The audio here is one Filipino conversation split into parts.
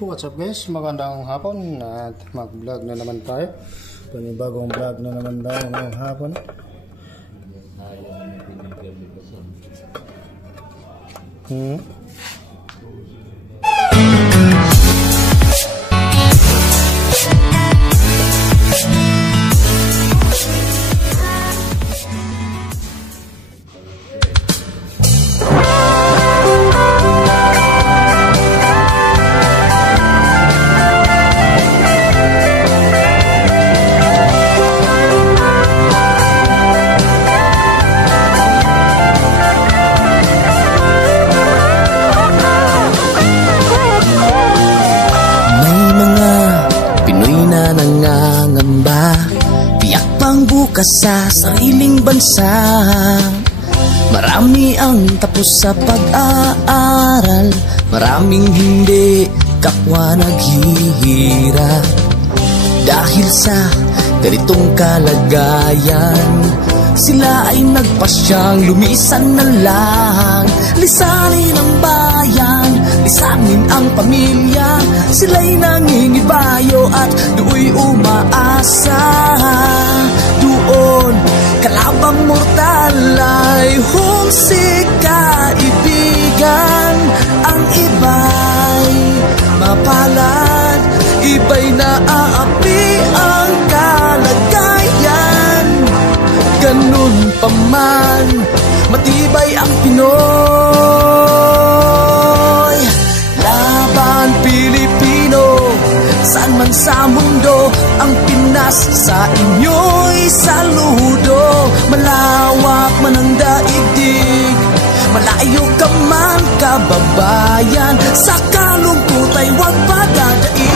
What's up guys? Magandang hapon at mag-vlog na naman tayo. Panibagong vlog na naman tayo ngayong hapon. Nangangamba, tiyak pang bukas sa sariling bansa. Marami ang tapos sa pag-aaral, maraming hindi kapwa naghihirap. Dahil sa ganitong kalagayan, sila ay nagpasyang lumisan na lang. Lisanin ang bayan, lisanin ang pamilya. Sila'y nangingibayo at do'y umaasa. Doon kalabang mortal ay humsik kaibigan. Ang iba'y mapalad, iba'y naaapi ang kalagayan. Ganun pa man, matibay ang Pinoy. Laban Pilipino, saan man sa mundo, ang Pinas sa inyo'y saludo. Malawak man ang daigdig, malayo ka man kababayan, sa kalungkot ay huwag padadaig.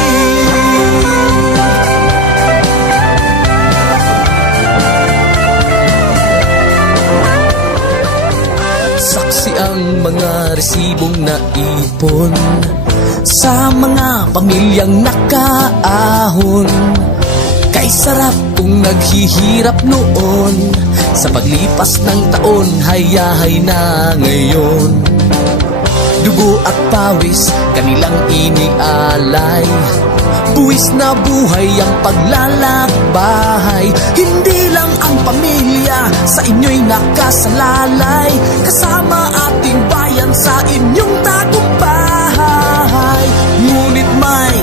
Saksi ang mga resibong naipon sa mga pamilyang nakaahon. Kay sarap kung naghihirap noon, sa paglipas ng taon hayahay na ngayon. Dugo at pawis kanilang inialay, buwis na buhay ang paglalakbay. Hindi lang ang pamilya sa inyo'y nakasalalay, kasama ating bayan sa inyong tagumpay. Ngunit may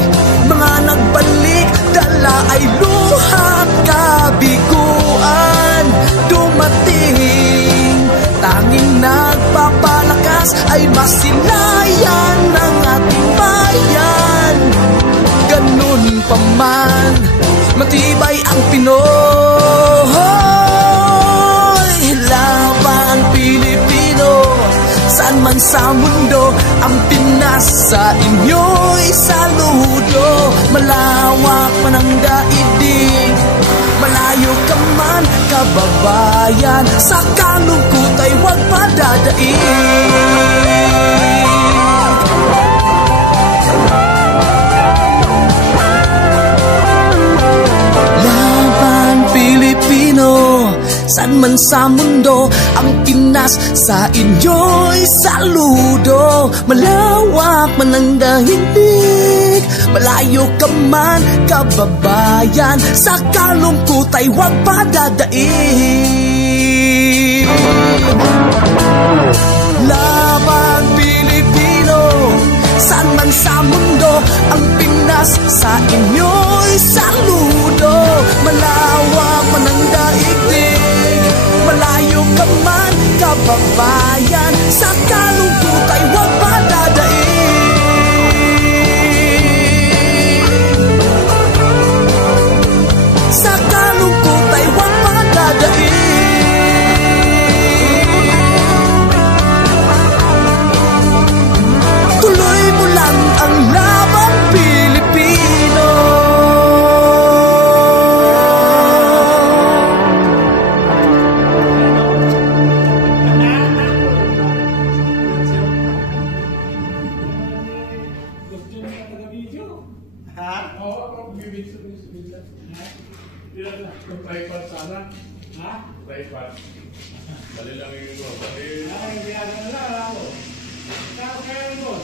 mga nagbalik, dala ay luha at kabiguan. Dumating, tanging nagpapalakas ay masilayan ng ating bayan. Ganun pa man, matibay ang Pinoy. Laban Pilipino, saan man sa mundo, ang Pinas sa inyo'y saludo. Malawak man ang daigdig, malayo ka man kababayan, sa kalungkot ay huwag padadaig. Saan man sa mundo, ang Pinas sa inyo'y saludo. Malawak man ang daigdig, malayo ka man kababayan, sa kalungkot ay huwag padadaig. Laban Pilipino, saan man sa mundo, ang Pinas sa inyo'y saludo. Malawak man ang daigdig, malayo ka man kababayan, sa kalungkot ay huwag padadaig. Sa kalungkot ay huwag padadaig. Tuloy mo lang ang laban Pilipino. Tripod sana. Ha? Tripod. Dali lang yung ito. Ay, ginagawa na lang ako. Kaya mo.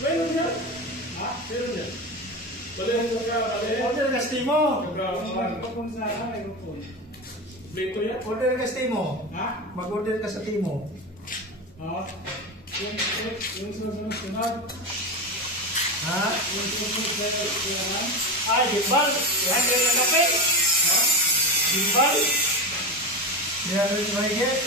Well, Meron yan. Balihan mo ka, balihan. Order ka Stimo. Kapag sa aeroport. Plito yan? Order ka Stimo. Ha? Mag-order ka sa Timo. Oo. Yung sunod-sunod. Ha? Yung sunod-sunod sa Ay, gimbal. 200 na kape. Gimbal. 200 na higit.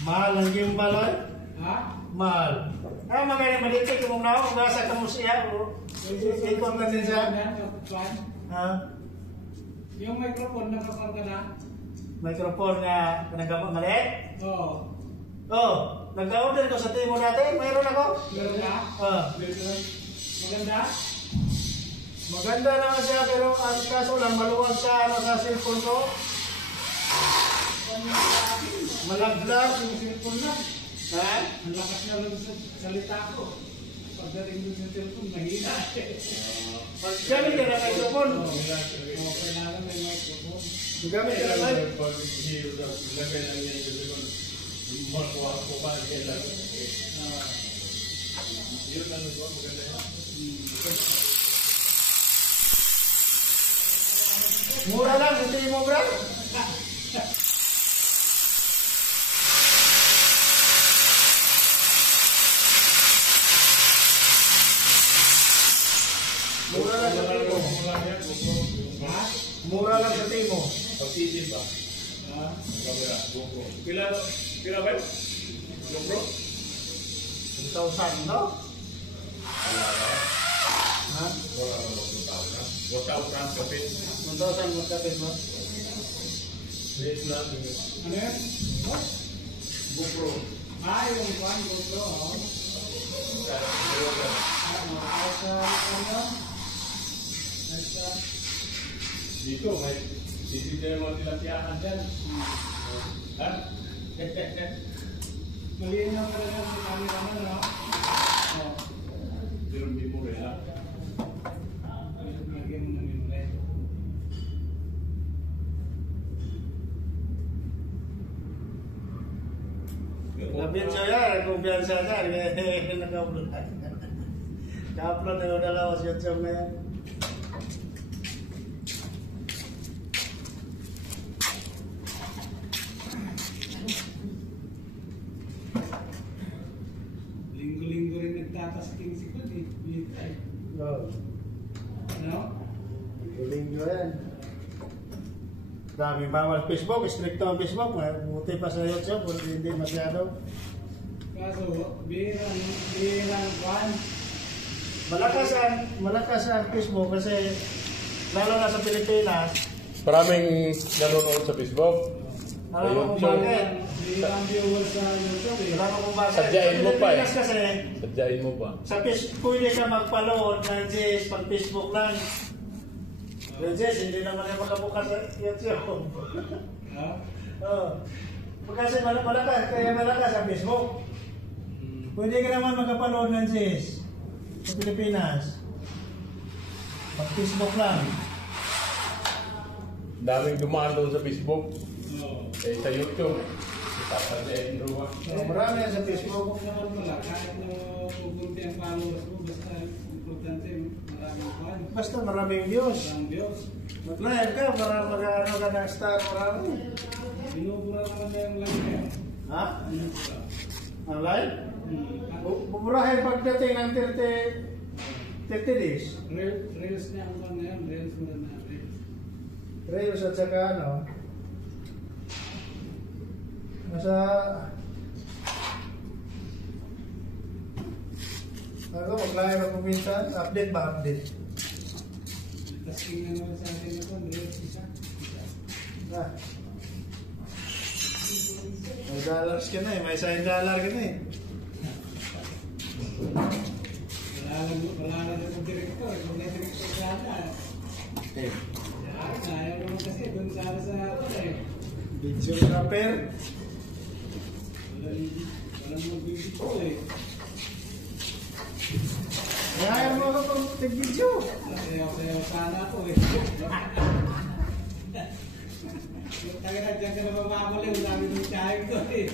Mahal ang gimbal ay. Ha? Mahal. Ah, magaling malitik kung na ako gasa ka mo siya. Ikot na din siya. Ha? Yung microphone nakapal ka na? Microphone nga nagama mali. Oo. Oh, nag-order ko sa Timo dati. Mayroon ako. Meron na? Maganda? Maganda naman siya pero ang kaso lang maluwag siya sa cellphone ko. Malaglag. Yung cellphone lang. Ha? Ang lakas na lang sa salita ko. Pagdating mo sa cellphone, mahina. Gamit ka na microphone. Oo, kailangan may microphone. Gamit ka na mic. Mura lang, hindi mo bro. Mura lang sa Timo. Mura lang sa Timo. Pag-isip ba? Ha? Kamera, GoPro. Pila ba yun? GoPro? 1,000, no? Ha? Wala ka kapit. 1,000 magkapit mo? Yes na. Ano yan? GoPro. Yung one GoPro. Dito, may sisig na mga tilapyahan dyan. Ha? Maliin na pala yung camera na, no? Oo. Pero hindi mo rin, ha? Lagyan mo na yung red. Lapit siya yan, kumpiyansa niya. Nag-upload. Ka-upload na yung dalawa sa YouTube na yan. Linggo-linggo rin nagtatasking si Kod, eh. Bitay. Oo. Ano? Linggo yan. Dami bawal Facebook, stricto ang Facebook. Buti pa sa YouTube, hindi masyado. Kaso, birang kwan. Malakas ang Facebook kasi lalo na sa Pilipinas. Maraming nanonood sa Facebook. Alam mo kung bakit? Birang viewers sa YouTube, eh. Alam mo kung bakit? Sadyain mo pa, eh. Sa Pilipinas kasi, Sadyain mo pa. sa Facebook, pwede ka magpa-load ng GS pag Facebook lang. Yung GS, hindi naman yung makabukas sa YouTube. Ha? Oo. Kasi malakas, kaya malakas ang Facebook. Pwede ka naman magpa-load ng GS sa Pilipinas. Pag Facebook lang. Daming dumaan doon sa Facebook. Oo. Eh, sa YouTube. Sasadyain mo pa. So, marami yan sa Facebook. Naman pala, kahit na pupunti ang followers mo, basta importante, maraming kwan. Basta maraming views. Maraming views. Mag-live ka para mag-ano ka ng star marami. Binubura naman na yung lang yan. Ha? Binubura. Ang live? Buburahin pagdating ng 30 days. Reels niya ang kwan na yan. Reels mo na reels. Reels at saka ano. Nasa... Ano, mag-live ako minsan. Update ba? Update. Tasking na naman sa atin na kwan. Reels isa. Ah. May dollars ka na eh. May $1 ka na eh. Wala na yung director. Kung may director ka na. Ayaw naman kasi dun sana sa ako eh. Videographer. Walang mag-video ko eh. Kaya mo ako pang nag-video. Sayaw-sayaw sana ako eh. Tagad dyan ka na mamamali, wala kami ng kain ko eh.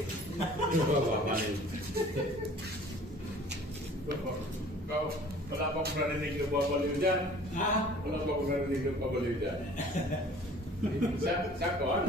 Kau, wala pa akong narinig na babaliw dyan. Ha? Wala pa akong narinig na babaliw dyan. Sa koan.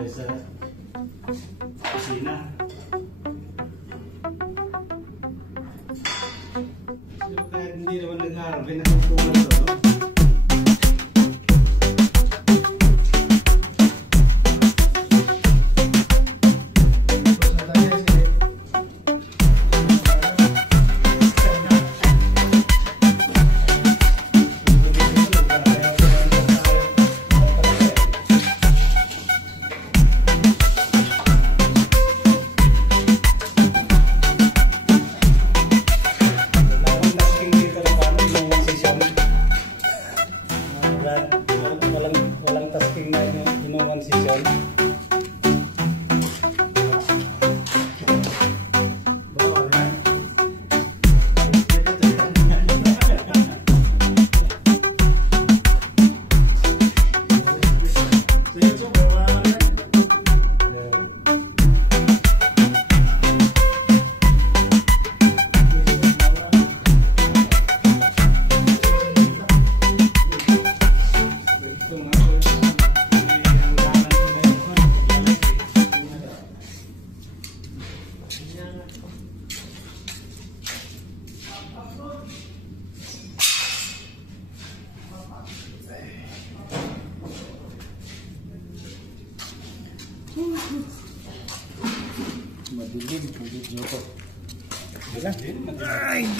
tayo sa kusina. So, kahit hindi naman nag-aaral, pinakukulan to, no? Walang tasking na inuman session.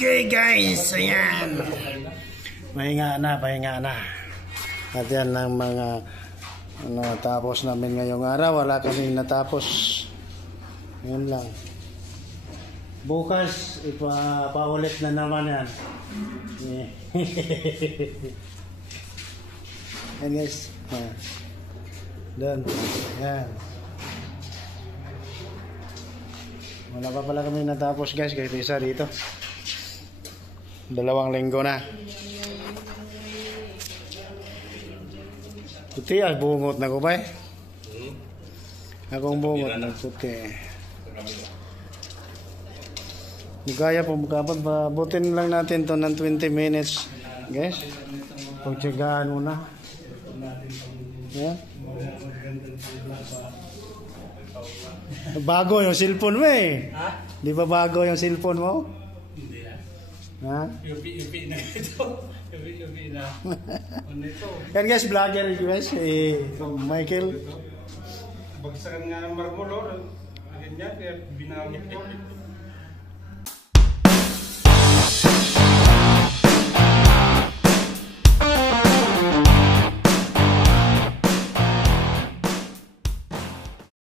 Okay guys, ayan. Pahinga na. At yan ang mga tapos namin ngayong araw. Wala kaming natapos. Yun lang. Bukas, paulit na naman yan. Yan guys. Doon. Yan. Wala pa pala kami natapos guys. Kahit isa dito. 2 linggo na. Puti bungot na ko ba eh? Akong bungot na puti. Gaya po mukapag pabutin lang natin to ng 20 minutes. Guys. Pagtsagaan muna. Yeah. Bago yung cellphone mo eh. Ha? Di ba bago yung cellphone mo? Hindi na. Ha? Yupi na ito. Yupi na. Ano ito? Yan guys, vlogger guys. Michael. Bagsakan nga ng marmol, oh. Ganyan, kaya binawit ko.